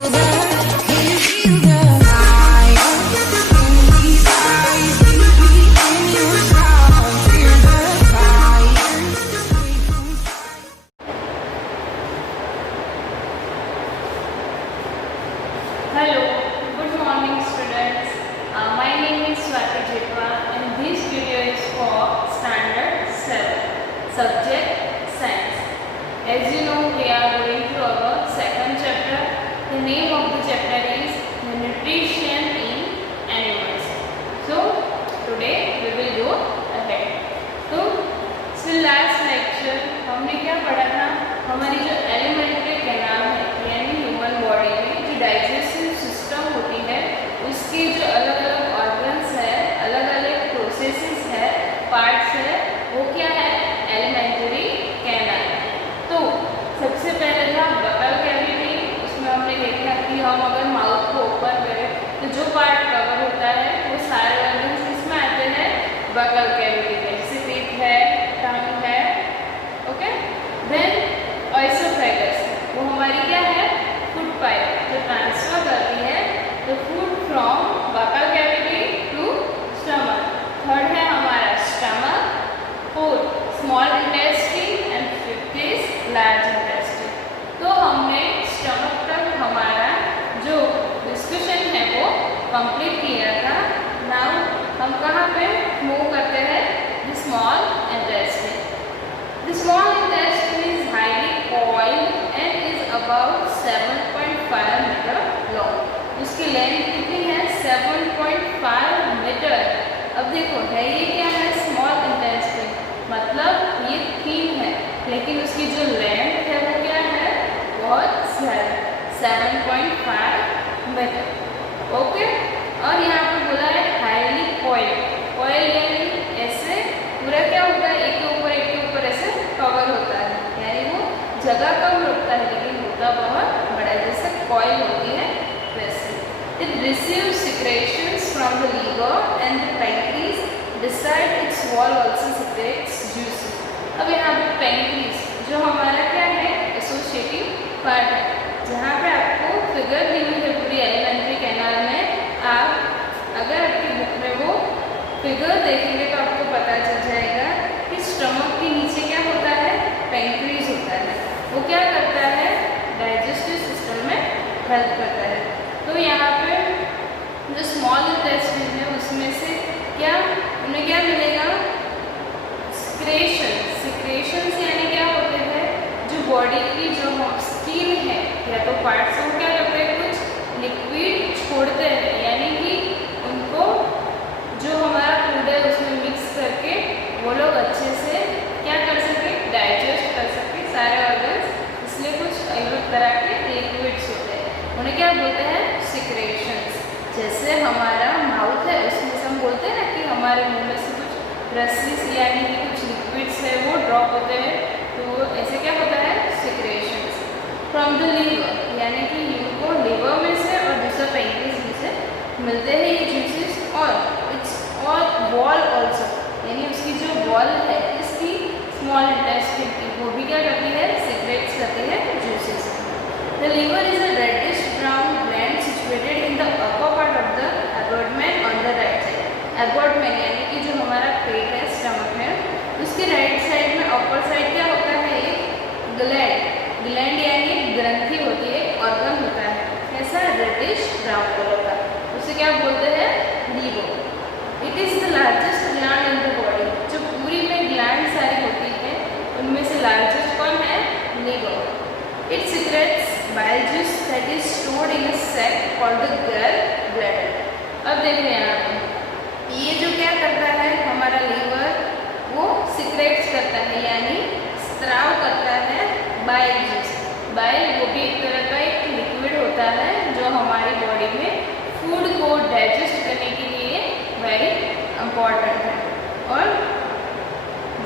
Hello, good morning students. My name is Swati Jetwa and this video is for Standard 7, Subject Science. As you know, we are going through our second chapter. The name of the chapter is the Nutrition in Animals. So, today we will go ahead. तो last lecture हमने क्या पढ़ा था? हमारी जो alimentary canal है यानी human body में जो डाइजेस्टिव सिस्टम होती है उसके जो अलग अलग ऑर्गन्स है, अलग अलग प्रोसेसेस है, पार्ट्स है, वो क्या है? Alimentary canal. तो सबसे पहले था बकल कैविटी। उसमें हमने देखा कि हम अगर माउथ को ओपन करें तो जो पार्ट कवर होता है वो सारे ऑर्गन्स इसमें आते हैं बकल कैविटी में, जैसे टीथ है, टंग है। ओके, देन ऑइसोफेगस, वो हमारी क्या है? फूड पाइप, जो ट्रांसफर करती है the food from buccal cavity to stomach. Third है हमारा stomach, fourth small intestine and fifth is large intestine. तो हमने स्टमक तक हमारा जो डिस्कशन है वो कंप्लीट किया था। नाउ हम कहाँ पे मूव करते हैं? The small intestine. The small intestine is highly coiled and is about 7.5 metre long. उसकी लेंथ कितनी है? 7.5 मीटर। अब देखो है ये क्या है? स्मॉल इंटेस्टाइन, मतलब ये थिन है, लेकिन उसकी जो लेंथ है वो क्या है? बहुत ज़्यादा, 7.5 मीटर। ओके, और यहाँ पे बोला है हाईली कॉइल। कॉइल यानी ऐसे पूरा क्या होता है? एक के ऊपर ऐसे कवर होता है, यानी वो जगह कम रखता है लेकिन होता बहुत बड़ा, जैसे कॉइल होती है वैसे। It receives secretions from the liver and the pancreas. Beside its wall also secretes juices. अब यहाँ पे pancreas जो हमारा क्या है? एसोसिएटिव पार्ट है, जहाँ पे आपको फिगर दी हुई है पूरी एलिमेंट्री कैनाल में। आप अगर आपकी बुक में वो फिगर देखेंगे तो आपको पता चल जाएगा कि स्टमक के नीचे क्या होता है? पैंक्रीज होता है। वो क्या करता है? डाइजेस्टिव सिस्टम में हेल्प करता है। तो यहाँ पे जो स्मॉल इंटेस्टाइन है उसमें से क्या उन्हें क्या मिलेगा? सिक्रेशंस यानी क्या होते हैं? जो बॉडी की जो स्किन है या तो पार्ट्स, वो क्या करते हैं? कुछ लिक्विड छोड़ते हैं, यानी कि उनको जो हमारा फूड है उसमें मिक्स करके वो लोग अच्छे से क्या कर सके? डाइजेस्ट कर सके सारे ऑर्गन्स। इसलिए कुछ अलग तरह के लिक्विड्स होते हैं, उन्हें क्या बोलते हैं? सिक्रेशंस। जैसे हमारा माउथ है उसमें से हम बोलते हैं ना कि हमारे मुंह में से कुछ रसीस यानी कि कुछ लिक्विड्स है वो ड्रॉप होते हैं, तो ऐसे क्या होता है? सिक्रेशंस। फ्रॉम द लीवर, यानी कि इनको लीवर में से और दूसरा पैंक्रियाज में से मिलते हैं ये जूसेस। और इट्स और वॉल ऑल्सो, यानी उसकी जो वॉल है इसकी स्मॉल इंटेस्टाइन की, वो भी क्या करती है? सिक्रेट्स करती है juices. The liver is a reddish brown gland situated in the upper part of the abdomen on the right side. Abdomen यानी कि जो हमारा पेट है, स्टमक है, उसके राइट साइड में अपर साइड क्या होता है? एक ग्लैंड यानी ग्रंथि होती है, ऑर्गन होता है, ऐसा रेडिश ब्राउन कलर का, उसे क्या बोलते हैं? Liver. It is the largest gland in the body. जो पूरी में ग्लैंड सारी होती है उनमें से लार्जेस्ट कौन है? Liver. It secretes bile juice that is stored in a sac called the gall bladder. अब देखिए यहाँ पे ये जो क्या करता है हमारा लीवर, वो सिक्रेट्स करता है यानी स्त्राव करता है बाइल जूस। बाइल वो भी एक तरह का एक लिक्विड होता है जो हमारी बॉडी में फूड को डाइजेस्ट करने के लिए वेरी इम्पॉर्टेंट है। और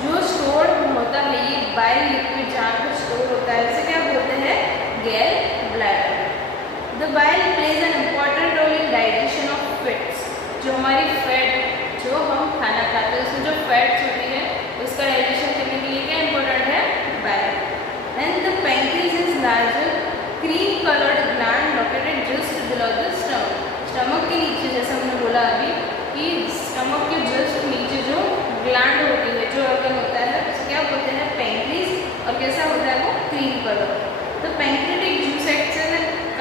जो स्टोर होता है ये बाइल लिक्विड जहाँ पर स्टोर होता है उसे क्या बोलते हैं? Gall bladder. The bile plays an important role in digestion of fats. जो हमारी फैट, जो हम खाना खाते हैं उसमें जो फैट्स होती है उसका डाइजेशन करने के लिए क्या इम्पोर्टेंट है? Bile. And the pancreas is larger cream coloured gland located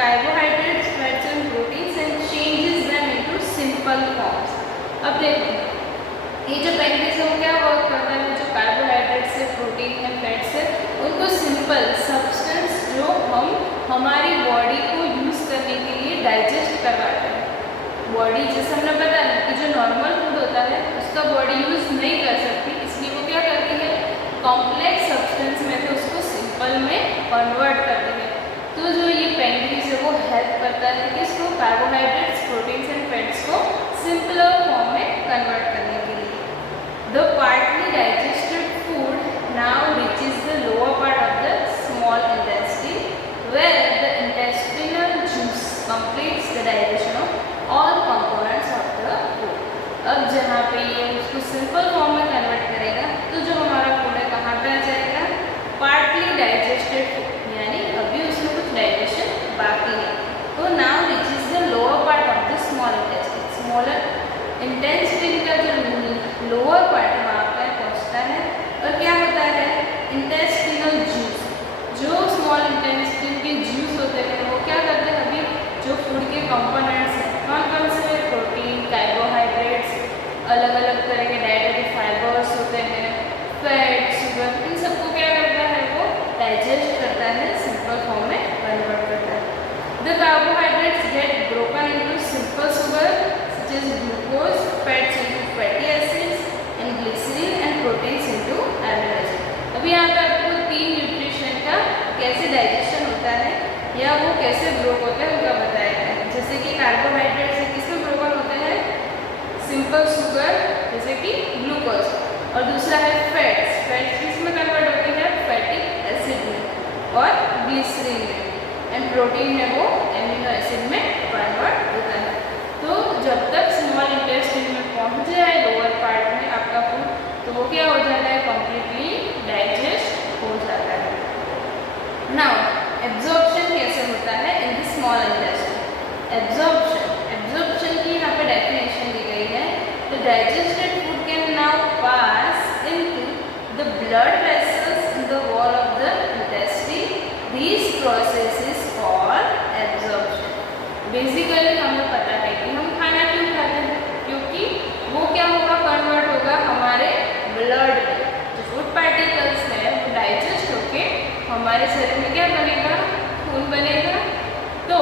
carbohydrates, fats and proteins and changes them into simple forms. अब देखो ये जो पैंक्रियाज है वो क्या वर्क करता है, जो कार्बोहाइड्रेट्स है, प्रोटीन है, फैट्स है, उनको सिंपल सब्सटेंस जो हम हमारी बॉडी को यूज़ करने के लिए डाइजेस्ट करवाते हैं। बॉडी जैसे हमने बताया कि जो नॉर्मल फूड होता है उसका बॉडी यूज़ नहीं कर सकती, इसलिए वो क्या करती है, कॉम्प्लेक्स सब्सटेंस में तो उसको सिंपल में कन्वर्ट करती है। तो जो ये पैंक्रियाज है वो हेल्प करता है कि इसको कार्बोहाइड्रेट्स, प्रोटीन्स एंड फैट्स को सिंपलर फॉर्म में कन्वर्ट करने के लिए। The partly digested food now reaches the lower part of the small intestine where the intestinal juice completes the digestion of all components of the food. अब जहाँ पे ये उसको सिंपल फॉर्म में कन्वर्ट करेगा तो जो हमारा फूड है कहाँ पे आ जाएगा, पार्टली डाइजेस्टेड फूड, यानी अभी उसमें कुछ डाइजेशन बाकी है। तो now reaches the lower part of the small intestine, smaller intestine का जो लोअर पार्ट वहाँ पर पहुँचता है और क्या होता है, इंटेस्टिनल जूस, जो स्मॉल इंटेस्टाइन के जूस होते हैं वो क्या करते हैं, अभी जो फूड के कंपोनेंट्स हैं कौन कौन से हैं, प्रोटीन, कार्बोहाइड्रेट्स, अलग अलग तरह के डाइटरी फाइबर्स होते हैं, फैट, शुगर, इन सबको क्या करता है, वो डाइजेस्ट करता है, सिंपल फॉर्म में कन्वर्ट करता है। The carbohydrates get broken into simple sugar such as glucose, fats into fatty acids and glycerine and proteins into amino acid. अभी यहाँ पे आपको 3 न्यूट्रिशन का कैसे डाइजेशन होता है या वो कैसे ब्रोक होता है उनका बताया है। जैसे कि कार्बोहाइड्रेट्स है किसमें ब्रोकन होते हैं, सिंपल शुगर जैसे कि ग्लूकोज, और दूसरा है फैट्स, फैट्स किसमें कन्वर्ट होती है, फैटी एसिड में और ग्लिसरीन में, एंड प्रोटीन है वो एमिनो एसिड में कन्वर्ट होता है। तो जब तक स्मॉल इंटेस्टाइन में पहुंच जाए लोअर पार्ट में आपका फूड, तो वो क्या हो जाता है, कम्प्लीटली डाइजेस्ट हो जाता है। नाउ एब्जॉर्प्शन कैसे होता है in the small intestine. Absorption की यहाँ पे डेफिनेशन दी गई है, the digested food can now pass into the blood vessels in the wall of the intestine, this process is called absorption. Basically हमें पता है कि हम खाना क्यों खाते हैं, क्योंकि वो क्या होगा, कन्वर्ट होगा हमारे ब्लड में, जो फूड पार्टिकल्स है वो डाइजेस्ट होके हमारे शरीर में क्या बनेगा, खून बनेगा। तो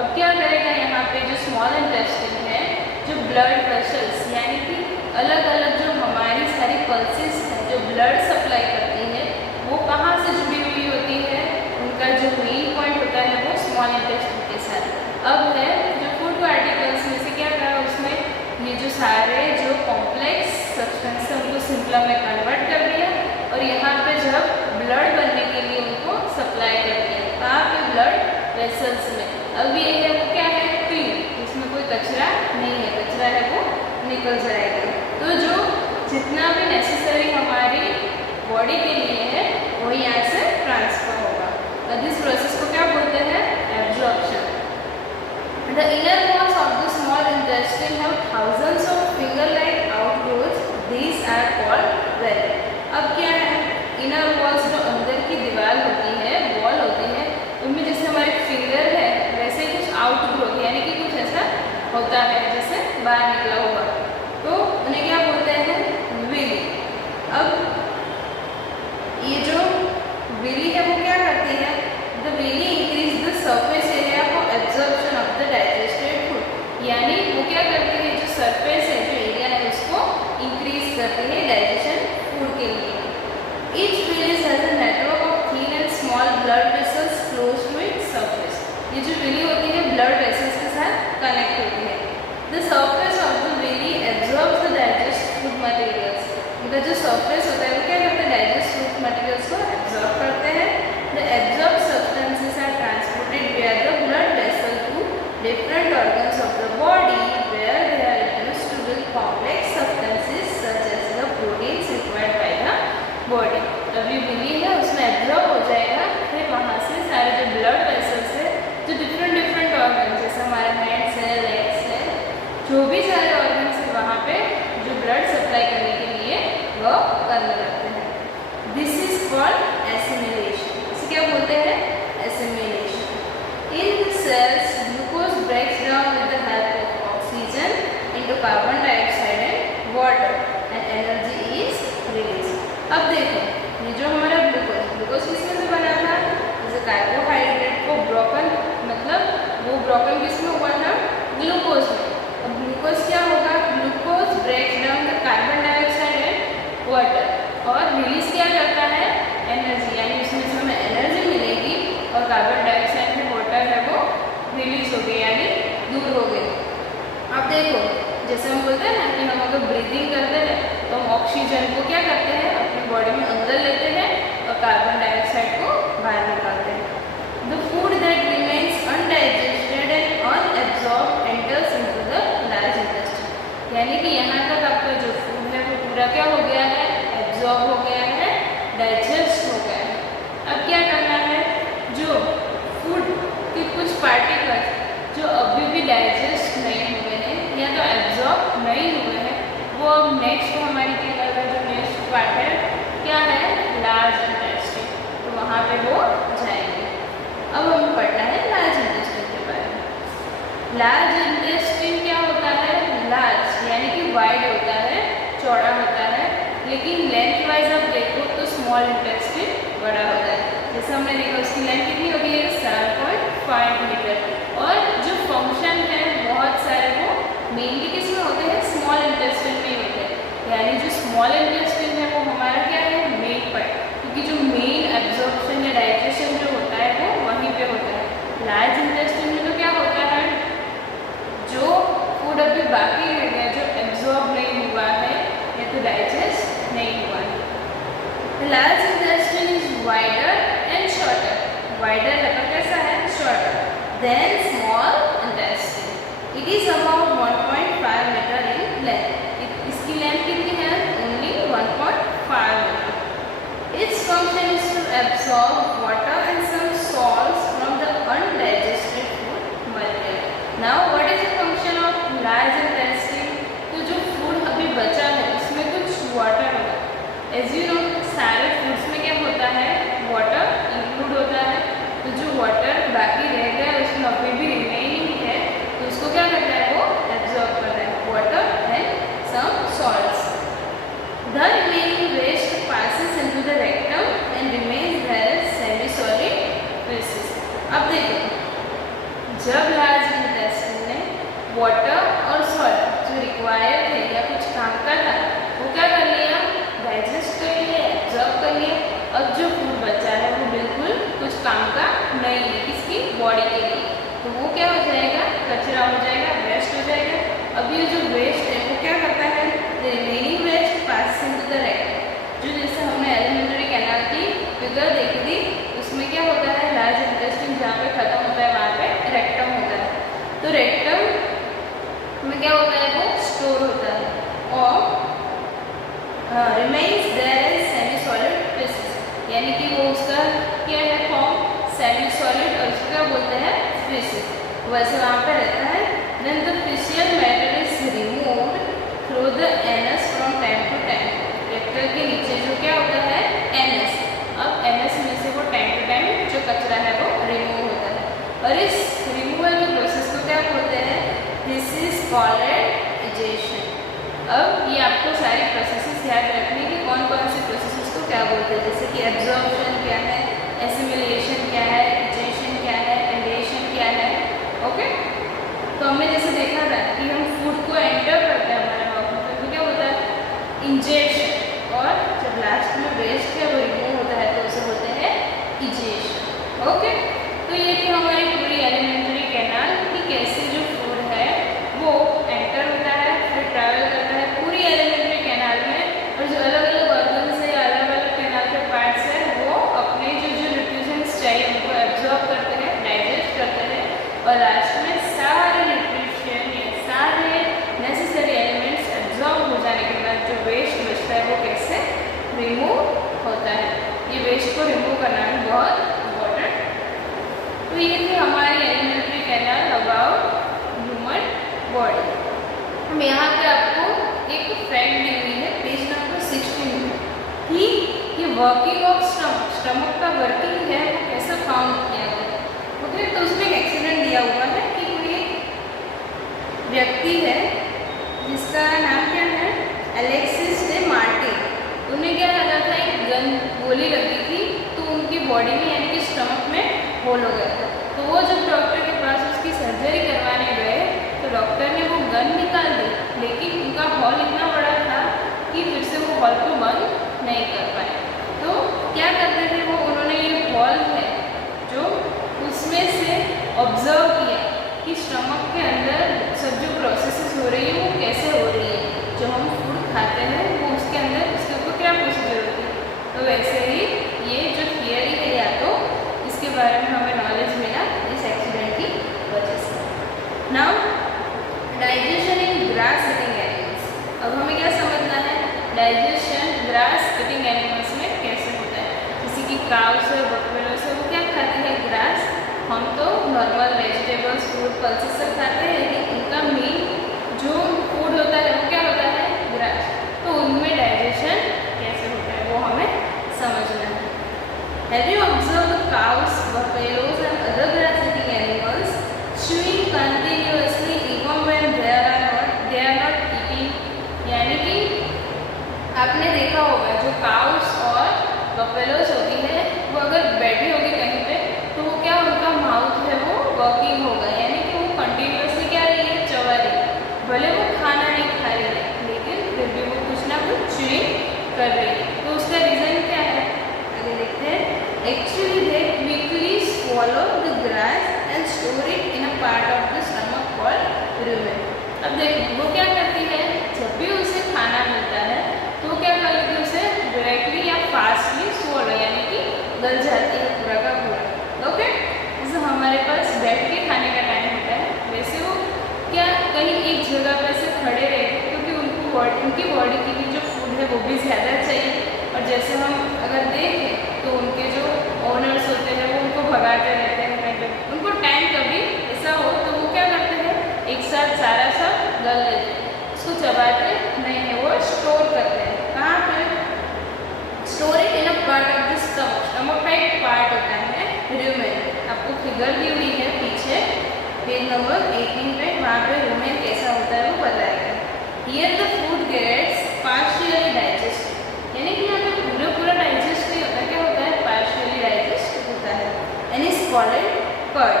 अब क्या करेगा, यहाँ पे जो स्मॉल इंटेस्टाइन है, जो ब्लड वेसल्स यानी कि अलग अलग जो हमारी सारी पल्सेस हैं जो ब्लड सप्लाई करती है वो कहाँ से जुड़ी हुई होती है, उनका जो मेन पॉइंट होता है वो स्मॉल इंटेस्टाइन के साथ। अब है जो फूड पार्टिकल्स में से क्या करा उसमें, ये जो सारे जो कॉम्प्लेक्स सब्सटेंस है उनको सिंपल में कन्वर्ट कर दिया और यहाँ पे जब ब्लड बनने के लिए उनको सप्लाई कर दिया, कहाँ पे, ब्लड वेसल्स में। अब ये है वो क्या है, क्लीन, इसमें कोई कचरा नहीं है, कचरा है वो निकल जाएगा। तो जो जितना भी नेसेसरी हमारी बॉडी के लिए है वो यहाँ से ट्रांसफर होगा। तो इस प्रोसेस को क्या बोलते हैं, absorption. The inner walls of the small intestine have thousands of finger-like outgrowths. These are called villi. अब क्या है, इनर वॉल्स जो अंदर की दीवार होती है, वॉल होती है, उनमें जैसे हमारे फिंगर है वैसे कुछ आउटग्रोथ यानी कि कुछ ऐसा होता है जैसे बाहर निकला हुआ, तो उन्हें क्या बोलते हैं, विली। अब ये जो विली है वो क्या करती है, the villi increase the surface area for absorption of the digested food, यानी वो क्या करती है, जो सरफेस है, जो एरिया है उसको इंक्रीज करती है डाइजेशन फूड के लिए। Each villi has a network of thin and small blood vessels close to its surface. ये जो विली होती है ब्लड वेसल्स के साथ कनेक्ट होती है। The surface of the villi absorbs the digest food materials. इनका जो सरफेस होता है वो क्या करता है, डाइजेस्ट फूड मटेरियल्स को एब्जॉर्ब करते हैं। The absorb substances are transported via the blood vessel to different organs of the body where they are used to build complex substances such as the proteins required by the body. अभी villi है उसमें absorb हो जाएगा, फिर वहाँ से सारे जो ब्लड वेसल्स है, जो डिफरेंट ऑर्गन जैसे हमारे हैंड्स है, लेग्स है, जो भी सारे ऑर्गन्स है वहाँ पे जो ब्लड सप्लाई करने के लिए वो करने लगते हैं। carbon dioxide and water and energy is released. अब देखो ये जो हमारा ग्लूकोज किसमें से बना था, जैसे कार्बोहाइड्रेट को ब्रोकन मतलब वो ब्रोकन किसमें हुआ था, ग्लूकोज में। अब ग्लूकोज क्या होगा, glucose breaks down the carbon dioxide and water और रिलीज क्या करता है, एनर्जी, यानी उसमें से हमें एनर्जी मिलेगी और कार्बन डाइऑक्साइड में वाटर है वो रिलीज हो गई यानी दूर हो गई। अब देखो जैसे हम बोलते हैं ना कि हम अगर ब्रीदिंग करते हैं तो हम ऑक्सीजन को क्या करते हैं, अपनी बॉडी में अंदर लेते हैं और कार्बन डाइऑक्साइड को बाहर निकालते हैं। The food that remains undigested and unabsorbed enters into the large intestine, यानी कि यहाँ तक आपका जो फूड है वो पूरा क्या हो गया है, एब्जॉर्ब हो गया है, डाइजेस्ट हो गया है। अब क्या करना है, जो फूड के कुछ पार्टिकल्स जो अभी भी डाइजेस्ट नहीं हुए हैं या तो एब्जॉर्ब नहीं हुए हैं, वो अब नेक्स्ट हमारी क्या जो नेक्स्ट पार्ट है क्या है, लार्ज इंटेस्टाइन, तो वहाँ पे वो जाएंगे। अब हमें पढ़ना है लार्ज इंटेस्टाइन के बारे में। लार्ज इंटेस्टाइन क्या होता है, लार्ज यानी कि वाइड होता है, चौड़ा होता है, लेकिन लेंथ वाइज आप देखो तो स्मॉल इंटेस्टाइन बड़ा होता है। जैसे हमने देखा उसकी लेंथ कितनी होती है, 7.5 मीटर, और जो फंक्शन है बहुत सारे वो मेनली किसमें होते हैं, स्मॉल इंटेस्टाइन में होते हैं, यानी जो स्मॉल इंटेस्टाइन है वो हमारा क्या है, मेन पार्ट, क्योंकि जो मेन एब्जॉर्प्शन या डाइजेशन जो होता है वो वहीं पे होता है। लार्ज इंटेस्टाइन में तो क्या होता है, जो फूड अभी बाकी रह गया, जो एब्जॉर्ब नहीं हुआ है या तो डाइजेस्ट नहीं हुआ है। Large intestine is wider and shorter, wider मतलब कैसा है, shorter than small intestine. It is about 1.5 metre in length, इसकी लेंथ कितनी है, only 1.5 metre. Its function is to absorb water and some salts from the undigested food material. Now what is the function of large intestine, तो जो food अभी बचा है उसमें कुछ वाटर होगा, एज यू नो सारे फूड्स में क्या होता है, वाटर इंक्लूड होता है, तो जो वाटर बाकी रह गया उसमें अभी भी रिमेनिंग है तो उसको क्या करता है, वो एब्जॉर्ब करता है, water and some salts. The remaining waste passes into the rectum and remains there as semi-solid feces। अब देखो जब लार्ज इंटेस्टाइन ने वाटर और सॉल्ट जो रिक्वायर्ड है या कुछ काम का था वो क्या कर लिया, डाइजेस्ट कर लिया, एब्जॉर्ब कर लिया, अब जो फूड बचा है वो बिल्कुल कुछ काम का नहीं है किसकी, बॉडी के लिए, तो वो क्या हो जाएगा, कचरा हो जाएगा, वेस्ट हो जाएगा। अब ये जो वेस्ट है वो क्या करता है, the remaining waste pass into the rectum, जो जैसे हमने एलिमेंट्री कैनाल की फिगर देखी थी उसमें क्या होता है, लार्ज इंटेस्टाइन जहाँ पे खत्म होता है वहाँ पे रेक्टम होता है, तो रेक्टम में क्या होता है, वो स्टोर होता है और remains there as semi solid faeces, यानी कि वो उसका क्या है, फॉर्म सेमी सॉलिड और इसको क्या बोलते हैं, फेसेस, वैसे वहाँ पे रहता है। Then the faecal matter is removed through the anus from time to time, rectal के नीचे जो क्या होता है, एनस, अब एनस में से वो टाइम टू टाइम जो कचरा है वो रिमूव होता है, और इस रिमूवल के प्रोसेस को क्या बोलते हैं, दिस इज कॉल्ड इजेशन। अब ये आपको सारी प्रोसेसेस याद रखने की, कौन कौन से प्रोसेसेस को क्या बोलते हैं, जैसे कि एब्जॉर्प्शन क्या है, एसिमिलेशन क्या है, इजेशन क्या है, एंडेशन क्या है। ओके, तो हमने जैसे देखा था कि हम फूड को एंटर करते हैं हमारे माउथ में तो क्या होता है, इंजेशन, और जब लास्ट में वेस्ट है वो रिमूव होता है तो उसे बोलते हैं इजेशन। ओके, तो ये थी हमारी पूरी एलिमेंट्री कैनाल कि कैसे जो फूड है वो एंटर होता है, फिर ट्रैवल करता है पूरी एलिमेंट्री कैनाल में, और जो अलग अलग ऑर्गन्स है, अलग अलग कैनाल के पार्ट्स है, वो अपने जो जो न्यूट्रिशंस चाहिए उनको एब्जॉर्ब करते हैं, डाइजेस्ट करते हैं, और लास्ट में सारे न्यूट्रिशन या सारे नेसेसरी एलिमेंट्स एब्जॉर्ब हो जाने के बाद जो वेस्ट बचता है वो कैसे रिमूव होता है। ये वेस्ट को रिमूव करना भी बहुत इम्पोर्टेंट। तो ये थी हमारी alimentary canal about human body. हम यहाँ पे आपको एक फैक्ट दी हुई है पेज नंबर 16 में कि ये वर्किंग ऑफ स्टमक का वर्किंग है वो कैसे फाउंड किया गया। ओके, तो उसमें एक एक्सीडेंट दिया हुआ है कि कोई व्यक्ति है इसका नाम क्या है? Alexis day Martin. उन्हें क्या लगा था, एक गन गोली लगी थी तो उनकी बॉडी में यानी कि स्टमक में होल हो गया था। तो वो जब डॉक्टर के पास उसकी सर्जरी करवाने गए तो डॉक्टर ने वो गन निकाल दी, लेकिन उनका हॉल इतना बड़ा था कि फिर से वो हॉल को बंद नहीं कर पाए। तो क्या करते थे वो, उन्होंने ये हॉल है जो उसमें से ऑब्जर्व किया कि स्टमक के अंदर सब जो प्रोसेसेस हो रही है वो कैसे हो रही है। जो हम फूड खाते हैं वो उसके अंदर उसके ऊपर क्या प्रोसीजर होती है। तो वैसे ही ये जो थियरी है, या तो इसके बारे में हमें नॉलेज मिला इस एक्सीडेंट की वजह से। नाउ डाइजेशन इन ग्रास ईटिंग एनिमल्स। अब हमें क्या समझना है, डाइजेशन ग्रास ईटिंग एनिमल्स में कैसे होता है। जैसे कि काउस है, बफेलो है, वो क्या खाते हैं? ग्रास। हम तो नॉर्मल वेजिटेबल्स, फ्रूट, पल्सेस सब खाते हैं, लेकिन उनका मेन जो फूड होता है वो क्या होता है? ग्रास। तो उनमें डाइजेशन कैसे होता है वो हमें समझना है। Have you observed the cows, buffaloes and other grass-eating animals chewing continuously even when they are not eating? यानी कि आपने देखा होगा जो काउस और बफेलोस होती है वो अगर बैठी होगी कहीं पे तो वो क्या, उनका माउथ है वो वर्किंग होगा, यानी कि वो कंटिन्यूसली क्या रही है? चबा रही है। भले वो खाना नहीं खा रही है लेकिन फिर भी वो कुछ ना कुछ च्यूइंग कर रही है। तो उसका रीज़न क्या है, आगे देखते हैं। Actually they quickly swallow the grass and store it in a part of the stomach called rumen. अब देखो वो क्या करती है, जब भी उसे खाना मिलता है तो क्या कर लेती है, उसे डायरेक्टली या फास्टली swallow यानी कि गल जाती है पूरा का पूरा। ओके, जैसे हमारे पास बैठ के खाने का टाइम होता है वैसे वो क्या कहीं एक जगह पे से खड़े रहते, क्योंकि उनकी बॉडी के लिए जो फूड है वो भी ज़्यादा चाहिए। और जैसे हम अगर देखें तो उनके जो ओनर्स होते हैं वो उनको भगाते रहते हैं कहीं पे, उनको टाइम कभी ऐसा हो तो वो क्या करते हैं, एक साथ सारा सब गल लेते हैं, उसको चबाते नहीं है, वो स्टोर करते हैं। कहाँ पे? Store it in a part of the stomach. Stomach का एक पार्ट होता है रुमेन। आपको फिगर दी हुई है पीछे पेज नंबर 18 पे, वहाँ पे रुमेन कैसा होता है वो बताएगा। Here the food gets partially digest, यानी कि यहाँ पे पूरा डाइजेस्ट नहीं होता, क्या होता है? पार्शियली डाइजेस्ट होता है। एंड इज कॉल्ड कर्ड,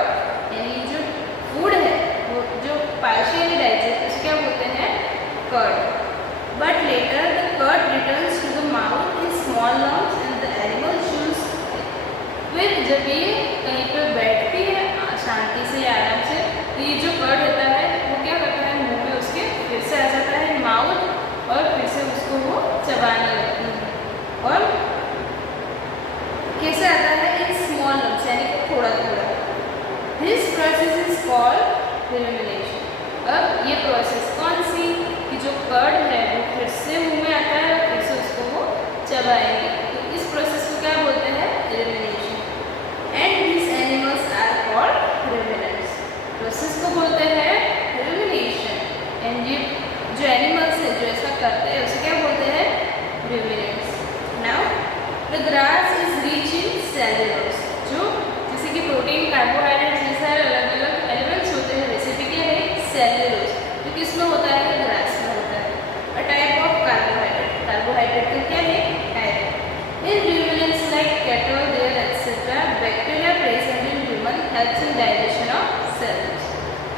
यानी जो फूड है वो जो पार्शियली डाइजेस्ट उसको क्या बोलते हैं? Curd. But later the curd returns to the mouth in small lumps and the animal chews. फिर जब ये कहीं पर बैठती है शांति से या आराम से, तो ये जो कर्ड होता है वो क्या करता है, मुंह में उसके फिर से आ जाता है माउथ, और फिर से उसको वो चबाने लगती है। और कैसे आता है? इन स्मॉल लम्प्स, यानी कि थोड़ा थोड़ा। This process is called rumination. अब ये प्रोसेस कौन सी, कि जो कर्ड है वो फिर से मुंह में आता है और फिर से उसको वो चबाएंगे, तो इस प्रोसेस को क्या बोलते हैं? Rumination. And this animals are called ruminants. Process को बोलते हैं रुमिनेशन। एंड ये जो एनिमल्स है जो ऐसा करते हैं उसे क्या बोलते हैं? Ruminants. Now the grass is rich in cellulose. जो जैसे कि प्रोटीन, कार्बोहाइड्रेट्स, ये सारे अलग अलग एलिमेंट्स होते हैं, रेसिपी क्या है? सेल्यूलोज, जो किसमें होता है? ग्रास में होता है। A type of carbohydrate. Carbohydrate का क्या है? Type. In ruminants like cattle, deer, etc., bacteria present in human helps in digestion of cells.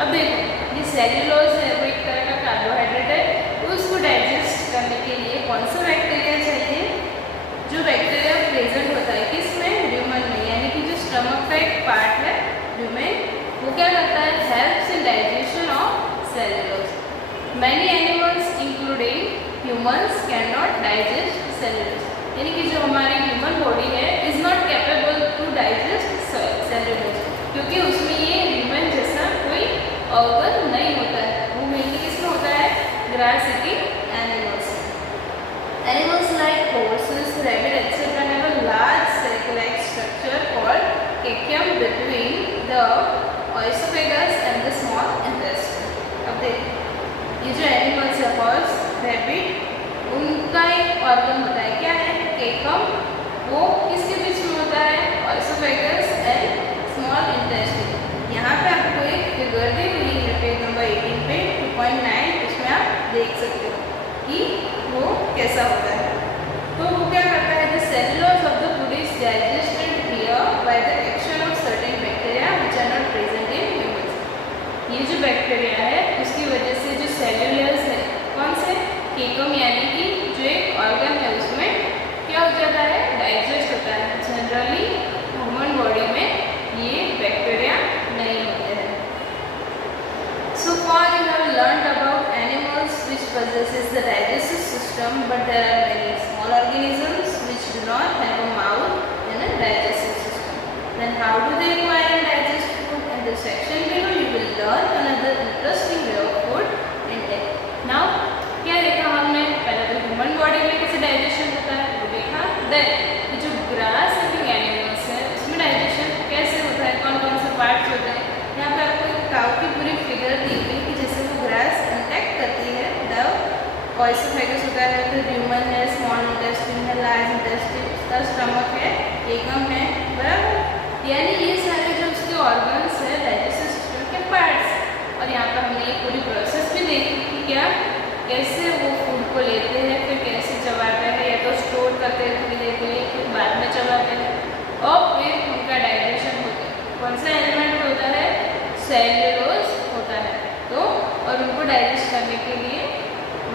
अब देखो ये सेल्यूलोज है वो एक तरह का कार्बोहाइड्रेट है, तो उसको डाइजेस्ट करने के लिए कौन सा बैक्टीरिया चाहिए? जो बैक्टीरिया प्रेजेंट होता है किसमें? ह्यूमन में, यानी कि जो स्टमक का एक पार्ट है ह्यूमन, वो क्या करता है? Helps in digestion of cellulose. Many animals including humans can not digest cellulose, यानी कि जो हमारी ह्यूमन बॉडी है is not capable to digest cellulose, क्योंकि उसमें ये ह्यूमन जैसा कोई ऑर्गन नहीं होता है। वो मेनली किसमें होता है? Grass eating animals. Animals like horses, rabbit, etc. have a large sac-like structure called caecum between the oesophagus and the small intestine. अब देखो ये जो एनिमल्स है हॉर्स, रैबिट, उनका एक ऑर्गन होता है, क्या है? केकम। वो किसके बीच में होता है? Oesophagus and small intestine. यहाँ पे आपको एक फिगर दी हुई है कि वो कैसा होता है। तो वो क्या करता है, the cellulose of the food is digested here by the action of certain bacteria which are not present in humans. ये जो बैक्टीरिया है उसकी वजह से जो सेलुलोज है, कौन से, केकम यानी कि जो एक ऑर्गन है उसमें क्या हो जाता है, डाइजेस्ट होता है। जनरली ह्यूमन बॉडी में ये बैक्टीरिया नहीं होते हैं। So far you have learned about animals which possesses the digestive system, but there are many small organisms which do not have a mouth and a digestive system. Then how do they acquire and digest food? In this section below you will learn another interesting way of food intake. Now क्या देखा हमने, पहले तो human body में कैसे digestion होता है वो देखा। देन जो ग्रास ईटिंग एनिमल्स है उसमें डाइजेशन कैसे होता है, कौन कौन से पार्ट्स होते हैं। यहाँ पे आपको एक काऊ की पूरी फिगर दी हुई कि जैसे वो ग्रास इंटेक्ट करती है, तब ऑइसोफेगस होता है, फिर ह्यूमन है, स्मॉल इंटेस्टिन है, लार्ज इंटेस्टिन, उसका स्टमक है, एकम है, बराबर। यानी ये सारे जो उसके ऑर्गन्स है डाइजेस्टिव सिस्टम के पार्ट्स। और यहाँ पर हमने ये पूरी प्रोसेस भी देखी कि क्या कैसे वो फूड को लेते हैं, फिर कैसे चबाते हैं, या तो स्टोर करते हैं थोड़ी देर के लिए, फिर बाद में चबाते हैं, और फिर उनका डाइजेशन होता है। कौन सा एलिमेंट होता है, सेल्यूलोज होता है। तो और उनको डाइजेस्ट करने के लिए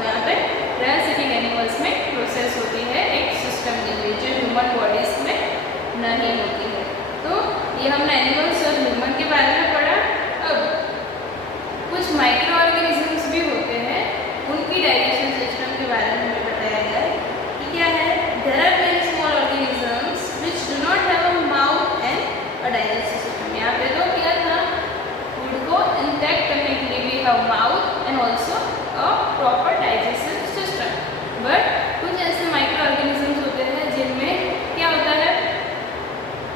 यहाँ पे ग्रास ईटिंग एनिमल्स में प्रोसेस होती है, एक सिस्टम दी हुई जो ह्यूमन बॉडीज में नहीं होती है। तो ये हमने एनिमल्स और ह्यूमन के बारे में पढ़ा। अब कुछ माइक्रो ऑर्गेनिजम्स भी होते हैं, उनकी डाइजेशन सिस्टम के बारे में हमें बताया गया है कि क्या है, there are very small organisms which do not have a mouth and a digestive system. यहाँ पे तो क्या था, फूड को इंटेक्ट करने के लिए भी have mouth and also a proper digestive system. But कुछ ऐसे माइक्रो ऑर्गेनिजम्स होते हैं जिनमें क्या होता है,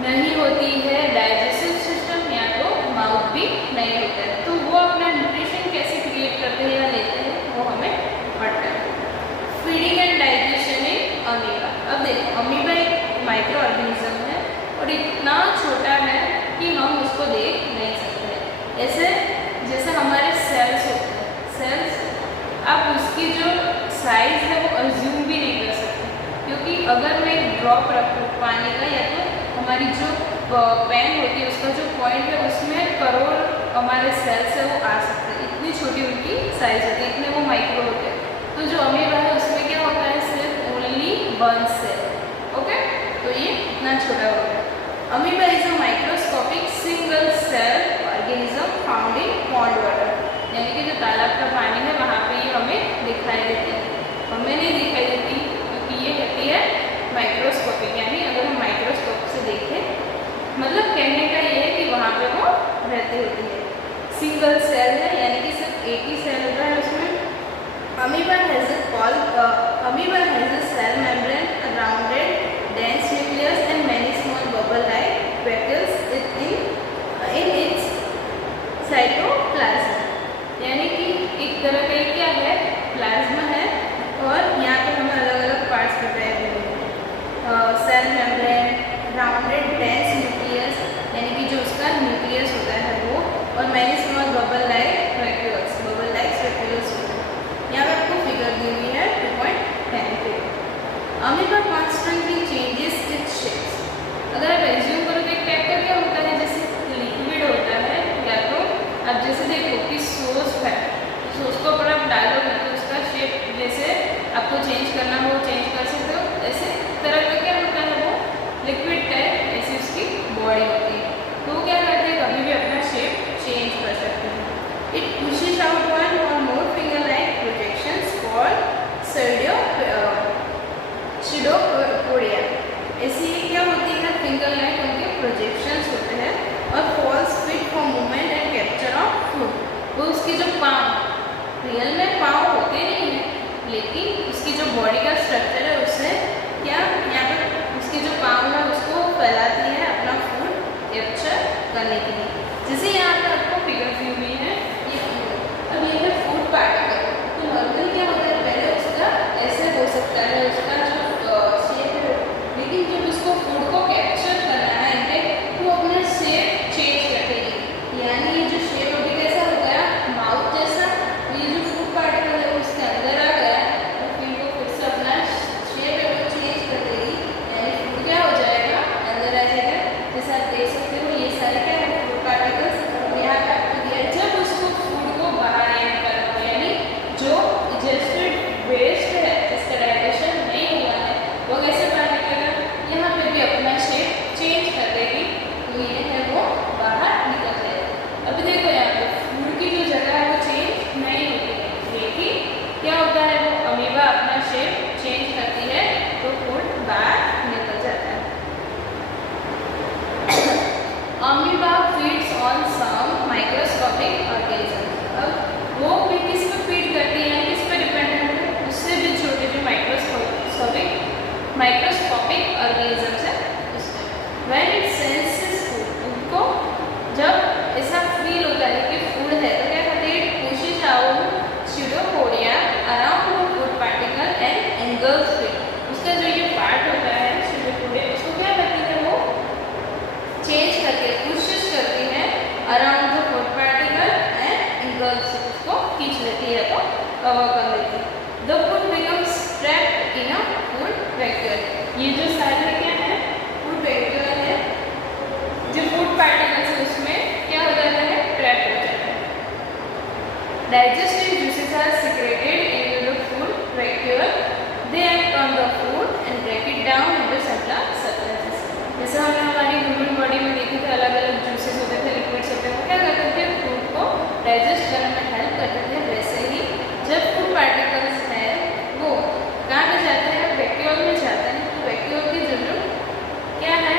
नहीं होती है डाइजेस्टिव सिस्टम या तो माउथ भी नहीं होता है। तो वो अपना न्यूट्रिशन कैसे क्रिएट करते हैं या लेते हैं वो हमें पढ़ना है। Feeding and digestion in amoeba. अब देखो अमीबा एक माइक्रो ऑर्गेनिज्म है और इतना छोटा है कि हम उसको देख नहीं सकते। ऐसे जैसे हमारे सेल्स होते हैं, सेल्स आप उसकी जो साइज है वो अज्यूम भी नहीं कर सकते, क्योंकि अगर मैं एक ड्रॉप रखूँ पानी का, या तो हमारी जो पेन होती है उसका जो पॉइंट है उसमें करोड़ हमारे सेल्स है वो आ सकते हैं, इतनी छोटी उनकी साइज होती है, इतने वो माइक्रो होते हैं। तो जो अमीबा है उसमें क्या होता है, सिर्फ ओनली वन सेल। ओके, तो ये इतना छोटा होता है। Amoeba is a microscopic single cell organism found in pond water, यानी कि जो तालाब का पानी है वहाँ पे ये हमें दिखाई देती है, हमें नहीं दिखाई देती क्योंकि ये कहती है माइक्रोस्कोपिक, यानी अगर हम माइक्रोस्कोप से देखें, मतलब कहने का ये है कि वहाँ पे वो रहती होती है। सिंगल सेल है यानी कि सिर्फ एक ही सेल होता है उसमें। Amoeba has a cell membrane, a rounded dense nucleus and many small bubble-like vacuoles in its cytoplasm, यानी कि एक तरह का क्या है, प्लाज्मा है, और यहाँ पे हमें अलग अलग पार्ट्स बताए हुए हैं। Cell membrane, rounded dense nucleus यानी कि जो उसका न्यूक्लियस होता है वो, और many small bubble like vacuoles होते हैं। यहाँ पे आपको फिगर दी हुई है 2.10 पे। Amoeba constantly changes it's shapes. अगर आप एज्यूम करो तो एक टाइप का क्या होता है, जैसे लिक्विड होता है, या तो आप जैसे देखो कि सॉस है, सॉस को अगर आप डालोगे तो उसका शेप जैसे आपको चेंज करना हो चेंज कर सकते हो, ऐसे तरह का क्या होता है वो लिक्विड टाइप, ऐसी उसकी बॉडी होती है। तो वो क्या करते हैं, कभी भी अपना शेप चेंज कर सकते हैं। It pushes out one or more finger-like projections called pseudopodia। ऐसी क्या होती है, फिंगर-like उनके प्रोजेक्शंस होते हैं, और falls fit for movement and capture of food। वो उसकी जो पाँव, रियल में पाँव होते नहीं है, लेकिन उसकी जो बॉडी का स्ट्रक्चर है उससे क्या यहाँ पर उसकी जो पाँव है उसको फैलाती है अपना फूड कैप्चर करने के लिए। जैसे यहाँ पर आपको फिगर दी हुई है, अब ये है फूड पार्टिकल। तो नॉर्मली क्या होता है, पहले उसका ऐसे हो सकता है उसका जो शेप है, लेकिन जब उसको फूड को कैप्चर करना है इंटेक, तो अपना शेप चेंज करेगी, यानी ये जो शेप अभी कैसा हो गया, माउथ जैसा। ये जो फूड पार्टिकल है उसके अंदर आ गया, तो कवर कर लेती है। The food becomes trapped in a food vacuole. ये जो सेल है क्या है, फूड वैक्यूल है। जो फूड पार्टिकल्स है उसमें क्या हो जाता है, ट्रैप हो जाता है। Digestive juices are secreted into the food vacuole. They act on the food and break it down into simpler substances. जैसे हमने हमारी ह्यूमन बॉडी में देखे थे अलग अलग जूसेस होते थे, लिक्विड्स होते थे, वो क्या करते थे, फूड को डाइजेस्ट करने में हेल्प करते थे। वैसे ही जब फूड पार्टिकल्स है वो कहाँ पे जाते हैं, वैक्यूल में जाते हैं। तो वैक्यूल की जरूरत क्या है,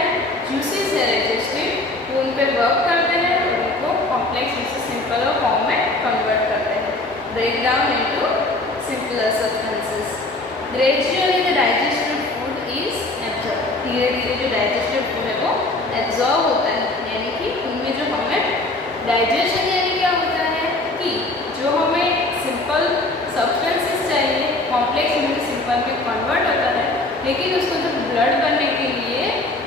जूसेस है डाइजेस्टिव, वो उन पर वर्क करते हैं और उनको कॉम्प्लेक्स जूसेस सिंपल और फॉर्म में कन्वर्ट करते हैं, break down into simpler substances. Gradually the digested food is absorb. धीरे धीरे जो डाइजेस्टेड फूड है वो एब्जॉर्ब होता है, यानी कि उनमें जो हमें डाइजेशन यानी क्या होता है कि जो हमें सिंपल सब्सटेंसेस चाहिए कॉम्प्लेक्स उनमें सिंपल में कन्वर्ट होता है, लेकिन उसको जब ब्लड बनने के लिए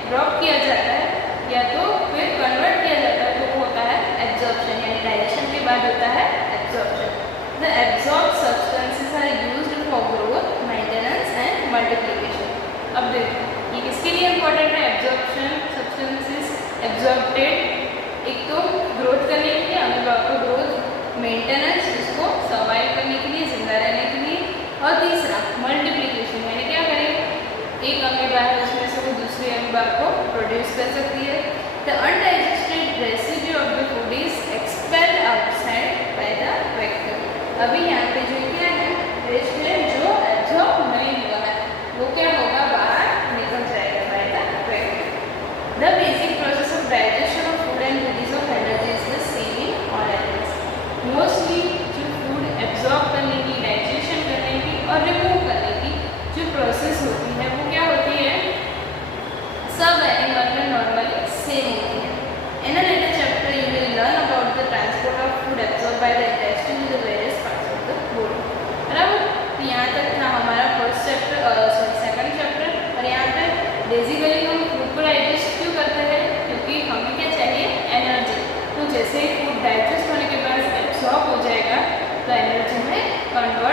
ड्रॉप किया जाता है या तो फिर कन्वर्ट किया जाता है तो वो होता है एब्जॉर्प्शन, यानी डाइजेशन के बाद होता है absorption. The absorb substances are used for growth, maintenance and multiplication. अब देखो ये किसके लिए इंपॉर्टेंट है, एब्जॉर्प्शन सब्सटेंसेस एब्जॉर्बेड। एक तो ग्रोथ करने के लिए, अमीबा को ग्रोथ, मेंटेनेंस इसको सर्वाइव करने के लिए, जिंदा रहने के लिए, और तीसरा मल्टीप्लिकेशन, यानी क्या करें, एक अमीबा है उसमें से वो दूसरी अमीबा को प्रोड्यूस कर सकती है। The undigested residue of the food is expelled outside by the vacuole. अभी यहाँ पे जो क्या है, वेस्ट है जो एब्जॉर्ब नहीं हुआ है वो क्या होगा, बाहर निकल जाएगा by the vacuole. The basic process of digestion of food and release of energy is the same in all animals. Mostly जो फूड एब्जॉर्ब करने की, डाइजेशन करने की और रिमूव करने की जो प्रोसेस होती है वो क्या होती है, सब एनिमल में नॉर्मली सेम होती है। In a later chapter you will learn about the transport of food absorb by the intestine to the various parts of the body. बराबर, तो यहाँ तक था हमारा फर्स्ट चैप्टर, सेकंड चैप्टर। और यहाँ पे बेसिकली हम फूड को डाइजेस्ट क्यों करते हैं, क्योंकि हमें क्या चाहिए, एनर्जी। तो जैसे ही फूड डाइजेस्ट होने के बाद एब्जॉर्ब हो जाएगा तो एनर्जी में कन्वर्ट